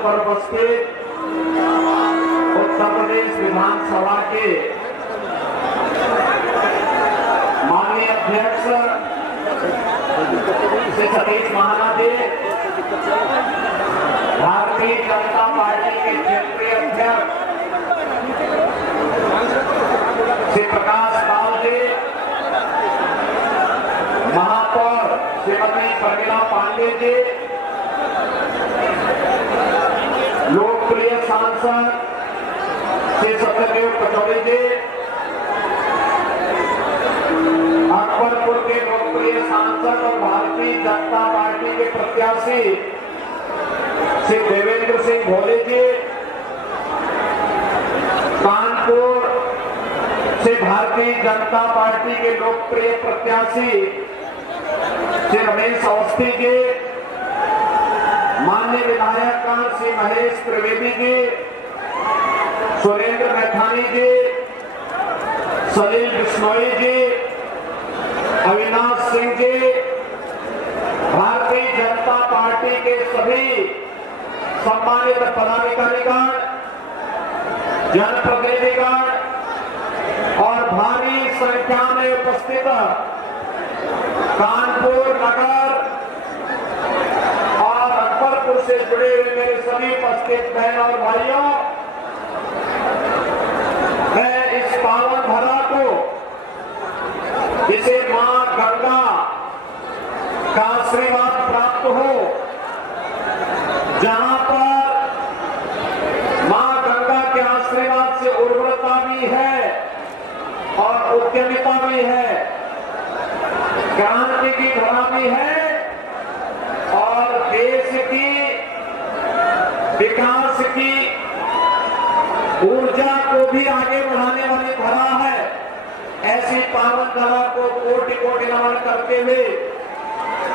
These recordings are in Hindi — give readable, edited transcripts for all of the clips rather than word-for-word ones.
पर उपस्थित उत्तर प्रदेश विधानसभा के माननीय अध्यक्ष श्री सतीश महाना जी, भारतीय जनता पार्टी के क्षेत्रीय अध्यक्ष श्री प्रकाश पाल जी, महापौर श्रीमती प्रमिला पांडे जी, लोकप्रिय सांसद श्री सत्यदेव पचौरी जी, अकबरपुर के लोकप्रिय सांसद और भारतीय जनता पार्टी के प्रत्याशी श्री देवेंद्र सिंह भोले जी, कानपुर से भारतीय जनता पार्टी के लोकप्रिय प्रत्याशी श्री रमेश अवस्थी जी, माननीय विधायक श्री महेश त्रिवेदी जी, सुरेंद्र मैथानी जी, सलील बिश्नोई जी, अविनाश सिंह जी, भारतीय जनता पार्टी के सभी सम्मानित पदाधिकारीगण, जनप्रतिनिधिगण और भारी संख्या में उपस्थित कानपुर नगर और अकबरपुर से जुड़े हुए मेरे सभी उपस्थित बहन और भाइयों, मैं इस पावन धरा को, जिसे मां गंगा का आशीर्वाद प्राप्त हो, जहां पर मां गंगा के आशीर्वाद से उर्वरता भी है और उद्यमिता भी है, क्रांति की धरा भी है और देश की विकास की ऊर्जा को भी आगे बढ़ाने वाली धरा है। ऐसी पावन धरा को कोटि कोटि नमन करते हुए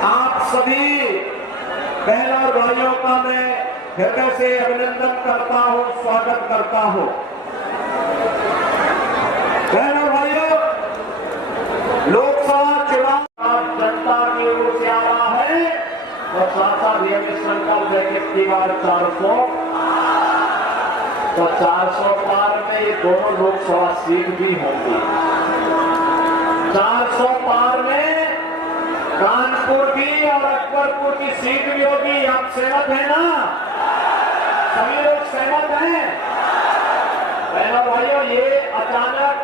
आप सभी बहन और भाइयों का मैं हृदय से अभिनंदन करता हूं, स्वागत करता हूं। बहन और भाइयों, लोकसभा चुनाव जनता की ओर से आ रहा है और साथ भी हमें संकल्प है कि इतनी बार 400 तो 400 पार में ये दोनों लोकसभा सीट भी होंगी। 400 पार में कानपुर की और अकबरपुर की सीट भी होगी। आप सहमत हैं ना? सभी लोग सहमत हैं? बहनों भाइयों, ये अचानक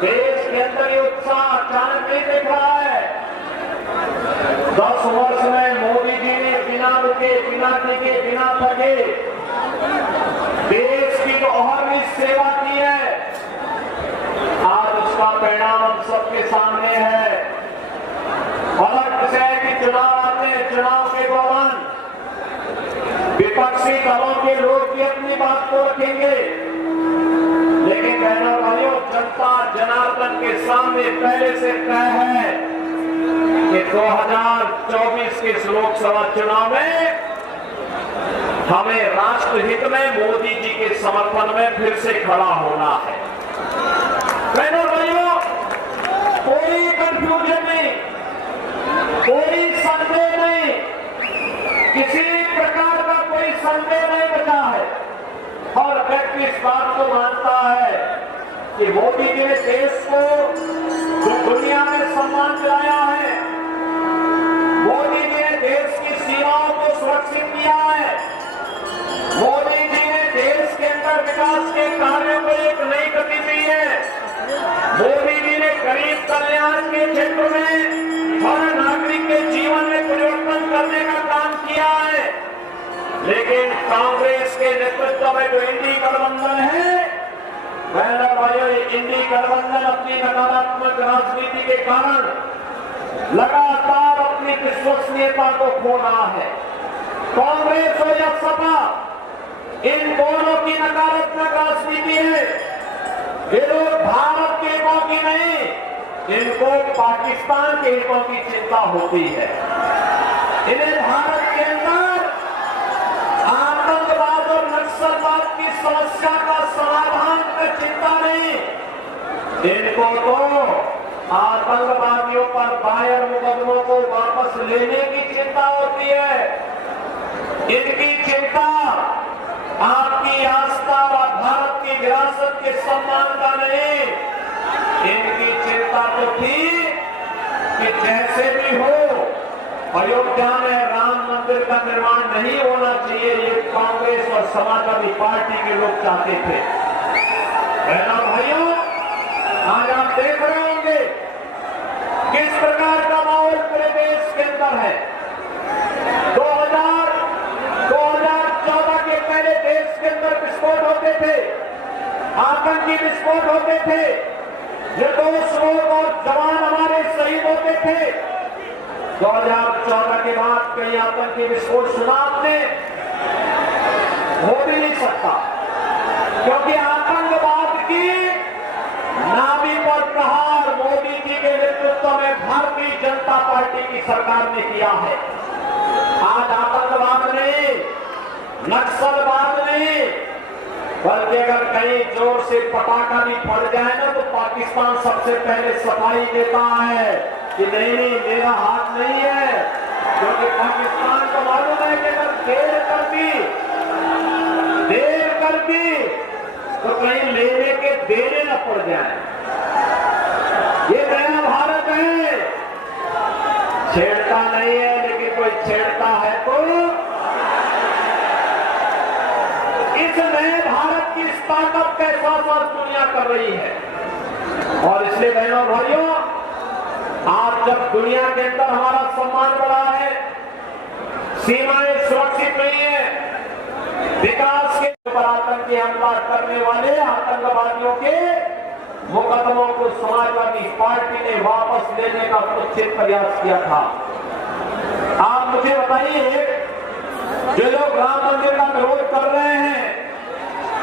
देश के अंदर ये उत्साह अचानक नहीं दिख रहा है। 10 वर्ष में मोदी जी ने बिना रुके, बिना टिके, बिना थके देश की तो और भी सेवा की है। आज उसका परिणाम हम सबके सामने है। अलग से कि चुनाव आते हैं, चुनाव के दौरान विपक्षी दलों के लोग भी अपनी बात को रखेंगे, लेकिन बहनों भाइयों, जनता जनार्दन के सामने पहले से तय है कि 2024 के इस लोकसभा चुनाव में हमें राष्ट्रहित में मोदी जी के समर्थन में फिर से खड़ा होना है। बहनों भाइयों, कोई कंफ्यूजन नहीं, कोई संदेह नहीं, किसी प्रकार का कोई संदेह नहीं बचा है। और व्यक्ति इस बात को मानता है कि मोदी जी ने देश को दुनिया में सम्मान दिलाया है, मोदी जी ने देश की सीमाओं को सुरक्षित किया है, मोदी जी ने देश के अंदर विकास के कार्यों को एक नई गति दी है, मोदी जी ने गरीब कल्याण के क्षेत्र में हर नागरिक के जीवन में परिवर्तन करने का काम किया है। लेकिन कांग्रेस के नेतृत्व में जो इंडी गठबंधन है, बहनों भाइयों, इंडी गठबंधन अपनी नकारात्मक राजनीति के कारण लगातार अपनी विश्वसनीयता को खो रहा है। कांग्रेस हो या सपा, इन दोनों की नकारात्मक राजनीति है। ये लोग भारत के हितों की नहीं, इनको पाकिस्तान के हितों की चिंता होती है। इन्हें भारत के अंदर आतंकवाद और नक्सलवाद की समस्या का समाधान में चिंता नहीं, इनको तो आतंकवादियों पर दायर मुकदमों को वापस लेने की चिंता होती है। इनकी चिंता आपकी आस्था और भारत की विरासत के सम्मान का नहीं, इनकी चिंता तो थी कि जैसे भी हो अयोध्या में राम मंदिर का निर्माण नहीं होना चाहिए, ये कांग्रेस और समाजवादी पार्टी के लोग चाहते थे। बहनों भाइयों, आज आप देख रहे होंगे किस प्रकार का माहौल पूरे देश के अंदर है। 2014 के पहले देश के अंदर विस्फोट होते थे, आतंकी विस्फोट होते थे, निर्दोष लोग और जवान हमारे शहीद होते थे। 2014 के बाद कई आतंकी विस्फोट सुना आपने, हो भी नहीं सकता, क्योंकि आतंकवाद की नाभि पर प्रहार मोदी जी के नेतृत्व में भारतीय जनता पार्टी की सरकार ने किया है। आज आतंकवाद नहीं, नक्सलवाद नहीं, बल्कि अगर कहीं जोर से पटाखा भी पड़ जाए ना तो पाकिस्तान सबसे पहले सफाई देता है कि नहीं मेरा हाथ नहीं है, क्योंकि पाकिस्तान को मालूम है कि अगर देर कर दी तो कहीं लेने के देने न पड़ जाए। ये नया भारत है, छेड़ता नहीं है, लेकिन कोई छेड़ता है तो इस नए भारत की स्टार्टअप का एहसास दुनिया कर रही है। और इसलिए बहनों भाइयों, आज जब दुनिया के अंदर हमारा सम्मान बढ़ा है, सीमाएं सुरक्षित नहीं है, विकास के ऊपर आतंकी हमला करने वाले आतंकवादियों के मुकदमों को समाजवादी पार्टी ने वापस लेने का उचित प्रयास किया था। आप मुझे बताइए, जो लोग राम मंदिर का विरोध कर रहे हैं,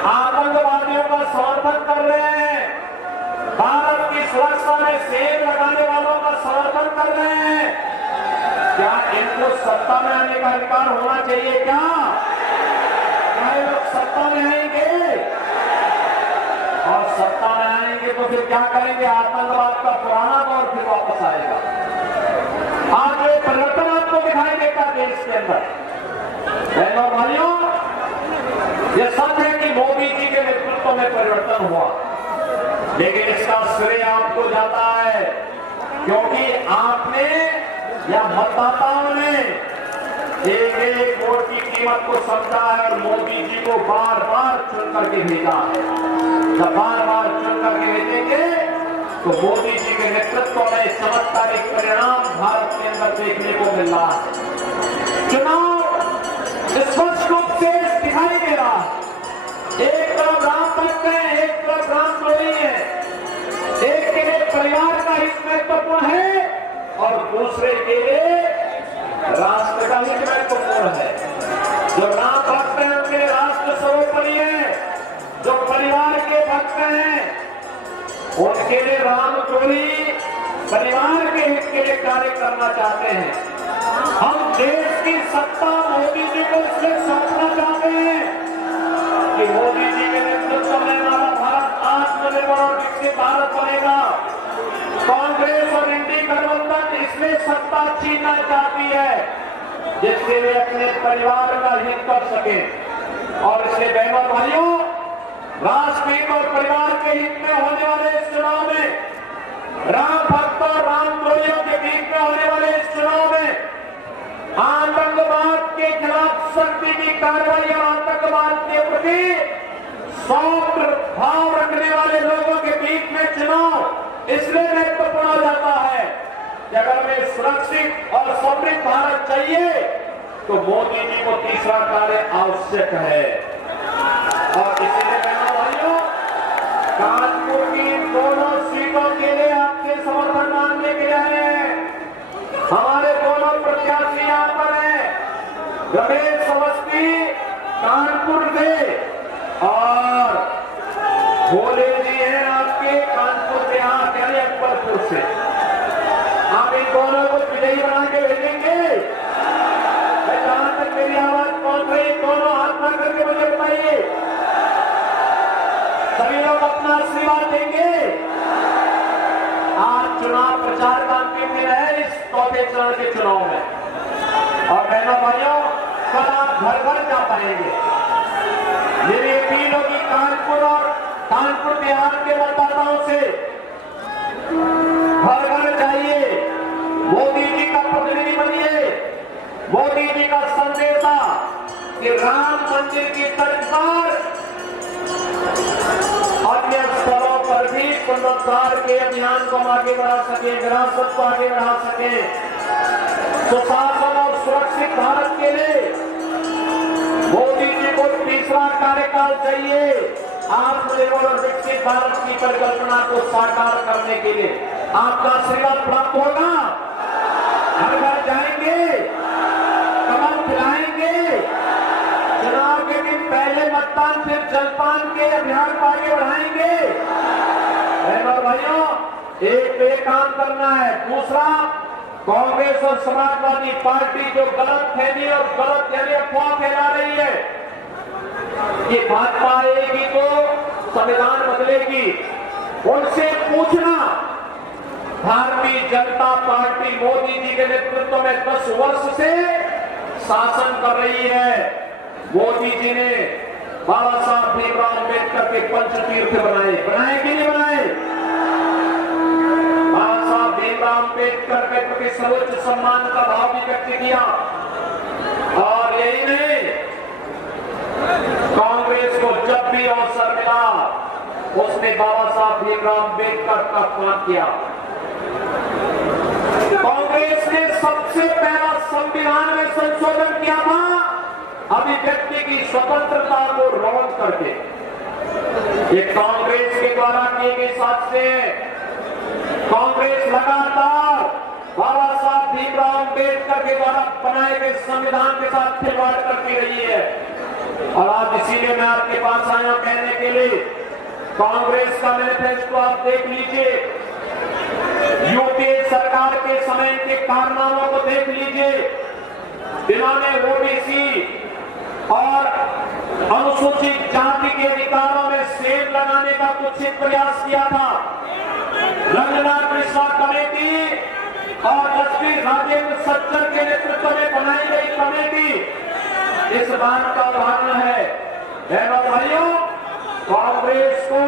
आतंकवादियों का समर्थन कर रहे हैं, भारत की सुरक्षा में सेब लगाने वालों का समर्थन कर रहे हैं, क्या इनको सत्ता में आने का अधिकार होना चाहिए? क्या लोग सत्ता में आएंगे और सत्ता में आएंगे तो फिर क्या करेंगे? आतंकवाद का पुराना दौर फिर वापस आएगा। आज ये परिवर्तन आपको दिखाई देता देश के अंदर। बहनों भाइयों, ये सच है कि मोदी जी के नेतृत्व में परिवर्तन हुआ, लेकिन इसका श्रेय आपको जाता है, क्योंकि आपने या मतदाताओं ने एक एक वोट की कीमत को समझा है और मोदी जी को बार बार चुन करके भेजा है। जब बार बार चुन करके भेजेंगे तो मोदी जी के नेतृत्व में चमत्कारिक परिणाम भारत के अंदर देखने को मिल रहा है। चुनाव स्पष्ट रूप से दिखाई दे रहा है। एक तरफ राम भक्त है, एक तरफ रामद्रोही है, एक के लिए परिवार का हित महत्वपूर्ण है और दूसरे के लिए राष्ट्र का हित महत्वपूर्ण है। जो राम भक्त हैं उनके लिए राष्ट्र सर्वोपरि है, जो परिवार के भक्त हैं उनके लिए रामद्रोही परिवार के हित के लिए कार्य करना चाहते हैं। हम देश की सत्ता मोदी जी को इसलिए सौंपना चाहते हैं कि मोदी जी के नेतृत्व में हमारा भारत आत्मनिर्भर और विकसित भारत बनेगा। कांग्रेस और इंडी गठबंधन इसलिए सत्ता छीनना चाहती है जिससे वे अपने परिवार का हित कर सके। और इसलिए बहनों भाइयों, राष्ट्रहित और परिवार के हित में होने वाले इस चुनाव में, राम भक्त और रामद्रोहियों के बीच में होने वाले इस चुनाव में, आतंकवाद के खिलाफ शक्ति की कार्रवाई और आतंकवाद के प्रति सौम्य भाव रखने वाले लोगों के बीच में चुनाव इसलिए महत्वपूर्ण हो जाता है कि अगर हमें सुरक्षित और समृद्ध भारत चाहिए तो मोदी जी को तीसरा कार्य आवश्यक है। और इसीलिए बहनों भाइयों, कानपुर की दोनों सीटों के लिए आपके समर्थन मांगने के लिए आए हैं। हमारे दोनों प्रत्याशी यहाँ पर हैं, रमेश अवस्थी कानपुर से और भोले जी हैं आपके कानपुर के यहाँ यानी अकबरपुर से। आप इन दोनों को विजयी बना के भेजेंगे? जहां तक मेरी आवाज पहुंच रही, दोनों हाथ ना करके मुझे बताइए। सभी लोग अपना आशीर्वाद देंगे। आज चुनाव प्रचार का अंतिम दिन है इस चौथे चरण के चुनाव में, और बहनों भाइयों, कल आप घर घर जा पाएंगे। मेरी अपील होगी कानपुर बिहार के मतदाताओं से, हर घर जाइए, मोदी जी का प्रतिनिधि बनिए, मोदी जी का संदेशा कि राम मंदिर की तर्ज पर अन्य स्थलों पर भी पुनरुद्धार के अभियान को हम आगे बढ़ा सके, विरासत को आगे बढ़ा सके, सुशासन और सुरक्षित भारत के लिए मोदी जी को तीसरा कार्यकाल चाहिए, आत्मनिर्भर और विकसित भारत की परिकल्पना को साकार करने के लिए। आपका आशीर्वाद प्राप्त होगा, हर घर जाएंगे, कमल खिलाएंगे, चुनाव के दिन पहले मतदान फिर जलपान के अभियान को आगे बढ़ाएंगे। बहनों भाइयों, एक काम करना है। दूसरा, कांग्रेस और समाजवादी पार्टी जो गलत फहमी और गलत यानी अफवाह फैला रही है कि भाजपा आएगी तो संविधान बदलेगी, उनसे पूछना, भारतीय जनता पार्टी मोदी जी के नेतृत्व में 10 वर्ष से शासन कर रही है। मोदी जी ने बाबा साहब भीमराव अम्बेडकर के पंचतीर्थ बनाए कि नहीं बनाए? बाबा साहब भीमराव अम्बेडकर के प्रति सर्वोच्च सम्मान का भाव भी व्यक्त किया। और यही नहीं, कांग्रेस को जब भी अवसर मिला उसने बाबा साहब भीमराव अम्बेडकर का अपमान किया। कांग्रेस ने सबसे पहला संविधान में संशोधन किया था अभिव्यक्ति की स्वतंत्रता को रौंद करके। ये कांग्रेस के द्वारा किए गए साक्ष्य। कांग्रेस लगातार बाबा साहब भीमराव अम्बेडकर के द्वारा बनाए गए संविधान के साथ खिलवाड़ करती रही है। और आज इसीलिए मैं आपके पास आया कहने के लिए, कांग्रेस का मैनिफेस्टो आप देख लीजिए, यूपीए सरकार के समय के कारनामों को देख लीजिए। इन्होंने ओबीसी और अनुसूचित जाति के अधिकारों में सेब लगाने का कुछ प्रयास किया था। रंगनाथ मिश्रा कमेटी और जस्टिस राजेंद्र सज्जन के नेतृत्व में बनाई गई कमेटी इस बात का उदाहरण है। बहनों भाइयों, कांग्रेस को